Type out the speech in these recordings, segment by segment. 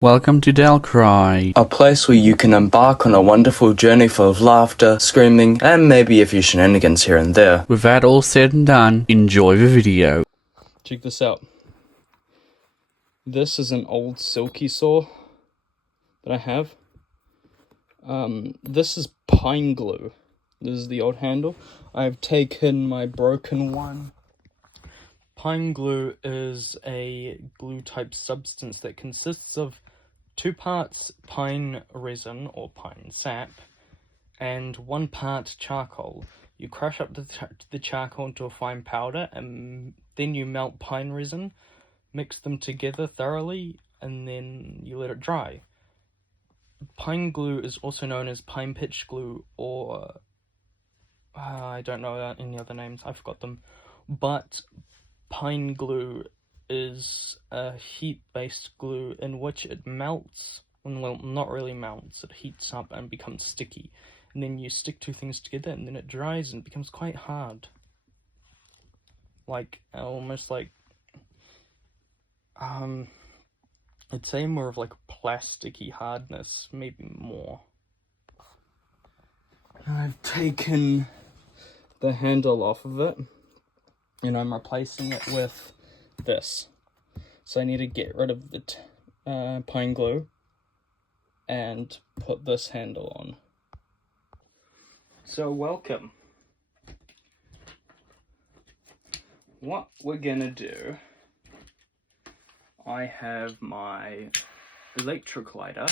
Welcome to Delcry, a place where you can embark on a wonderful journey full of laughter, screaming, and maybe a few shenanigans here and there. With that all said and done, enjoy the video. Check this out. This is an old silky saw that I have. This is pine glue. This is the old handle. I've taken my broken one. Pine glue is a glue type substance that consists of 2 parts pine resin or pine sap and 1 part charcoal. You crush up the charcoal into a fine powder, and then you melt pine resin, mix them together thoroughly, and then you let it dry. Pine glue is also known as pine pitch glue, or I don't know any other names, I forgot them, but pine glue is a heat-based glue in which it melts, well, not really melts, it heats up and becomes sticky, and then you stick 2 things together and then it dries and becomes quite hard. Like, almost like, I'd say more of like plasticky hardness, maybe more. I've taken the handle off of it, and I'm replacing it with this. So I need to get rid of the pine glue and put this handle on. So welcome. What we're gonna do, I have my electric lighter.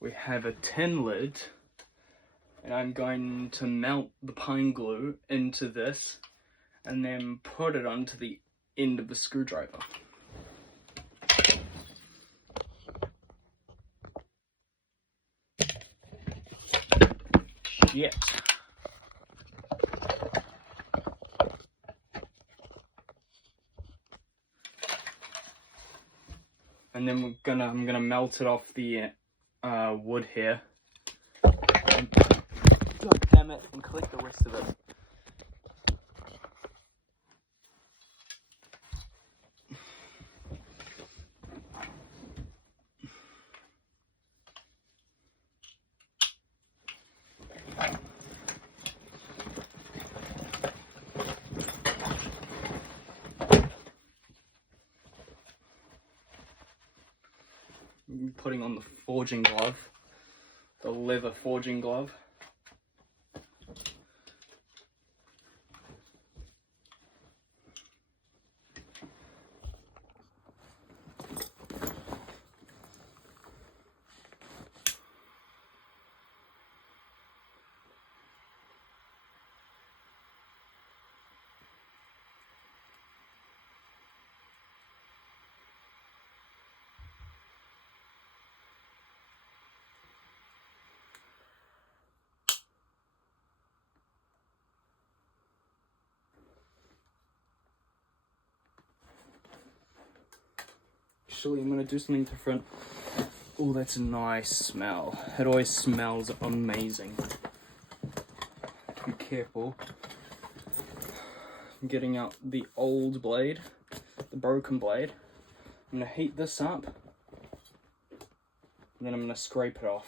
We have a tin lid, and I'm going to melt the pine glue into this and then put it onto the end of the screwdriver. Shit. And then I'm gonna melt it off the wood here. God damn it, and collect the rest of it. I'm putting on the forging glove, the leather forging glove. Actually, I'm gonna do something different. Oh, that's a nice smell. It always smells amazing. Be careful. I'm getting out the old blade, the broken blade. I'm gonna heat this up, and then I'm gonna scrape it off.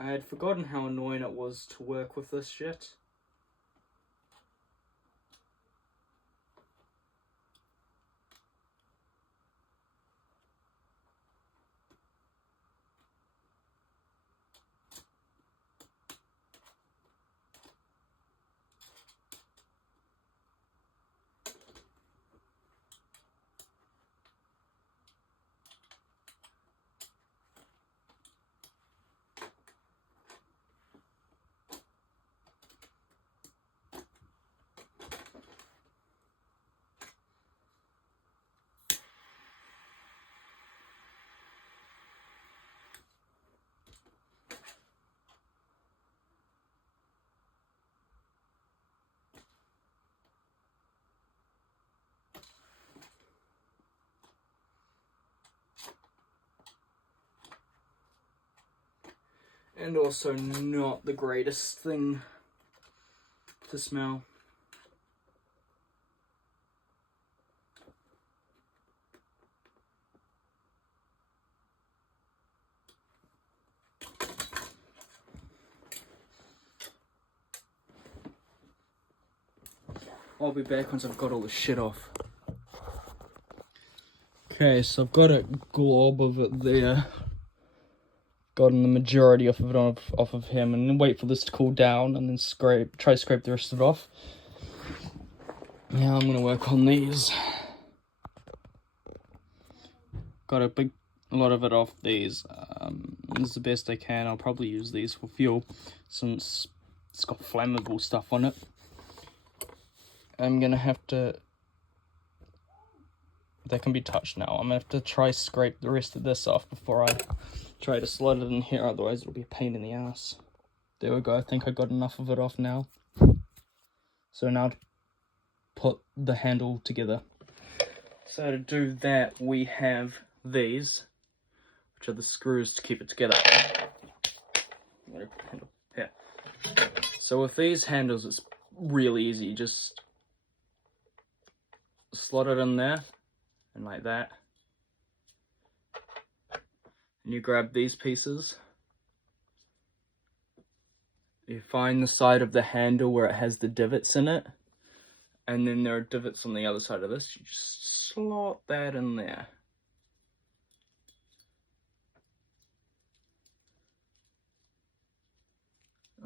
I had forgotten how annoying it was to work with this shit. and also not the greatest thing to smell. I'll be back once I've got all the shit off. Okay, so I've got a glob of it there. Gotten the majority off of him, and then wait for this to cool down, and then try to scrape the rest of it off. Now I'm gonna work on these. Got a lot of it off these. This is the best I can. I'll probably use these for fuel since it's got flammable stuff on it. I'm gonna have to. They can be touched now. I'm gonna have to try scrape the rest of this off before I try to slide it in here, otherwise it'll be a pain in the ass. There we go, I think I got enough of it off now. So now to put the handle together. So to do that, we have these, which are the screws to keep it together. Here. So with these handles, it's really easy. You just slot it in there, and like that. And you grab these pieces. You find the side of the handle where it has the divots in it. And then there are divots on the other side of this. You just slot that in there.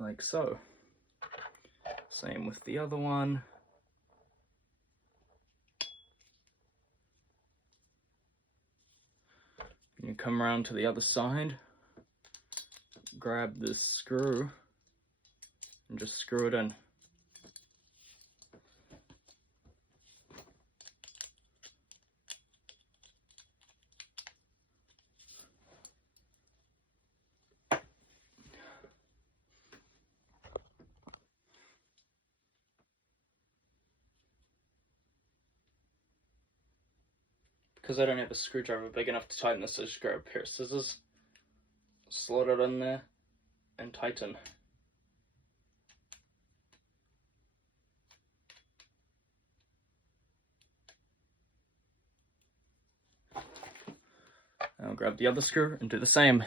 Like so. Same with the other one. And you come around to the other side, grab this screw, and just screw it in. Because I don't have a screwdriver big enough to tighten this, I just grab a pair of scissors, slot it in there, and tighten. I'll grab the other screw and do the same.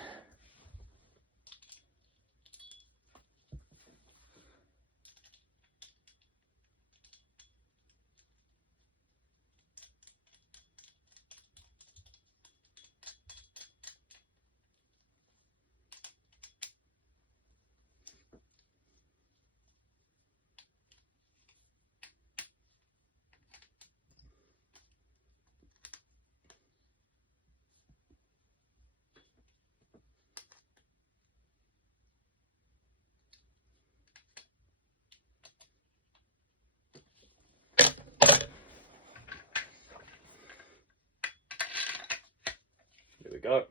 There we go.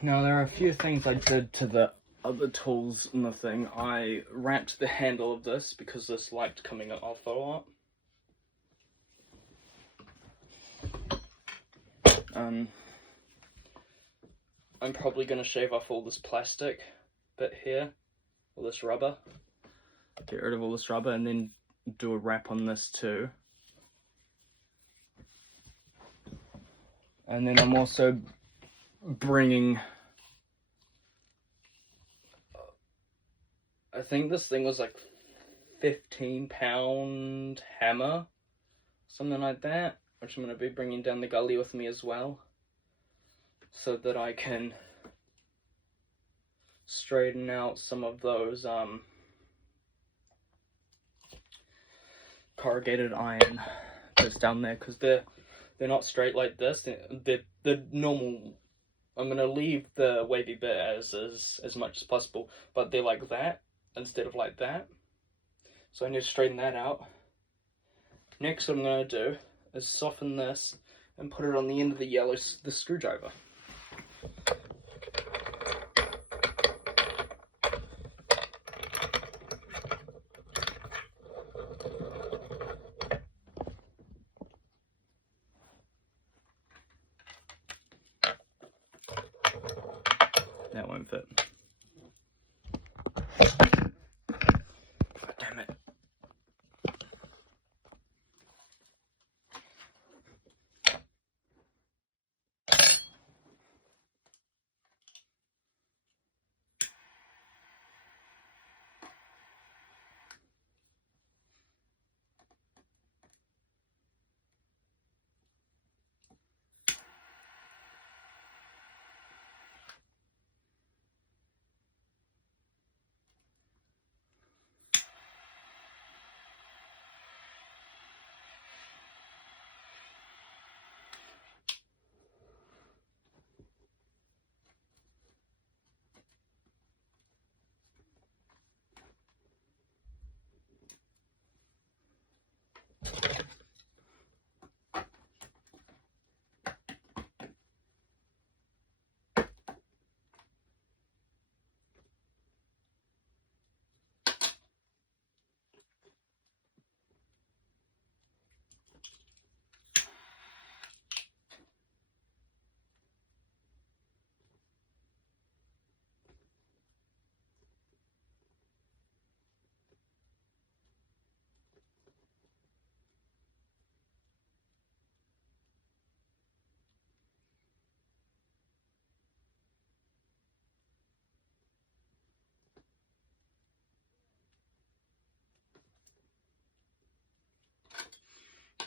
Now there are a few things I did to the other tools in the thing. I wrapped the handle of this because this liked coming off a lot. I'm probably going to shave off all this plastic bit here, all this rubber. Get rid of all this rubber and then do a wrap on this too. And then I'm also bringing, I think this thing was like 15-pound hammer, something like that, which I'm going to be bringing down the gully with me as well, so that I can straighten out some of those corrugated iron that's down there, because they're not straight like this. They're normal. I'm gonna leave the wavy bit as much as possible, but they're like that instead of like that. So I need to straighten that out. Next, what I'm gonna do is soften this and put it on the end of the screwdriver. That won't fit. God damn it.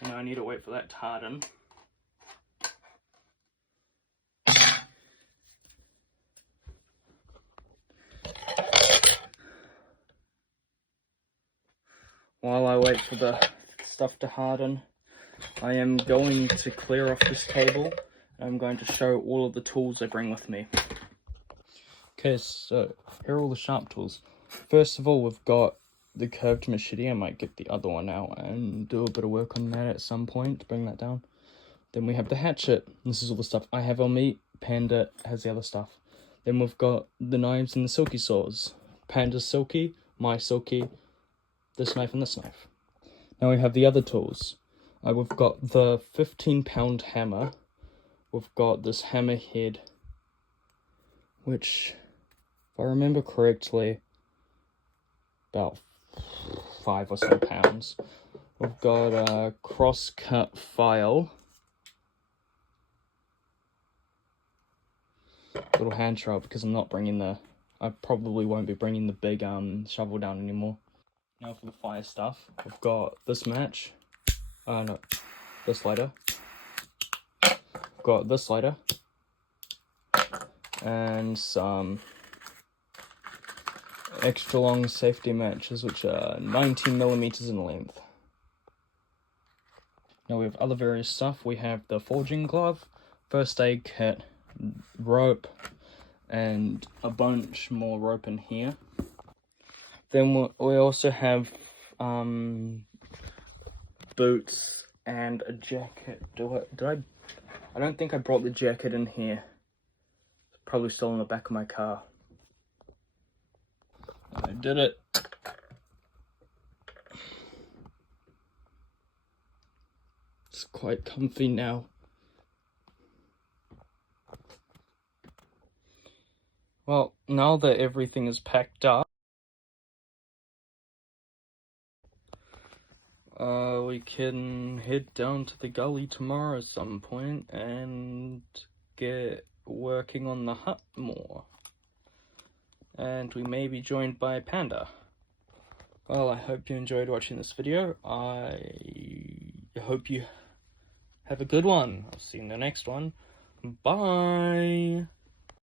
Now I need to wait for that to harden. While I wait for the stuff to harden, I am going to clear off this table. I'm going to show all of the tools I bring with me. Okay, so here are all the sharp tools. First of all, we've got the curved machete. I might get the other one out and do a bit of work on that at some point to bring that down. Then we have the hatchet. This is all the stuff I have on me. Panda has the other stuff. Then we've got the knives and the silky saws. Panda's silky, my silky, this knife and this knife. Now we have the other tools. We've got the 15-pound hammer. We've got this hammerhead, which, if I remember correctly, about 5 or so pounds. We've got a cross-cut file. Little hand trowel, because I'm not bringing the... I probably won't be bringing the big shovel down anymore. Now for the fire stuff, we've got this match. No, this lighter. We've got this lighter. And some extra long safety matches, which are 19mm in length. Now we have other various stuff. We have the forging glove, first aid kit, rope, and a bunch more rope in here. Then we also have boots and a jacket. I don't think I brought the jacket in here. It's probably still in the back of my car. I did it. It's quite comfy now. Well, now that everything is packed up, we can head down to the gully tomorrow at some point and get working on the hut more. And we may be joined by Panda. Well, I hope you enjoyed watching this video. I hope you have a good one. I'll see you in the next one. Bye!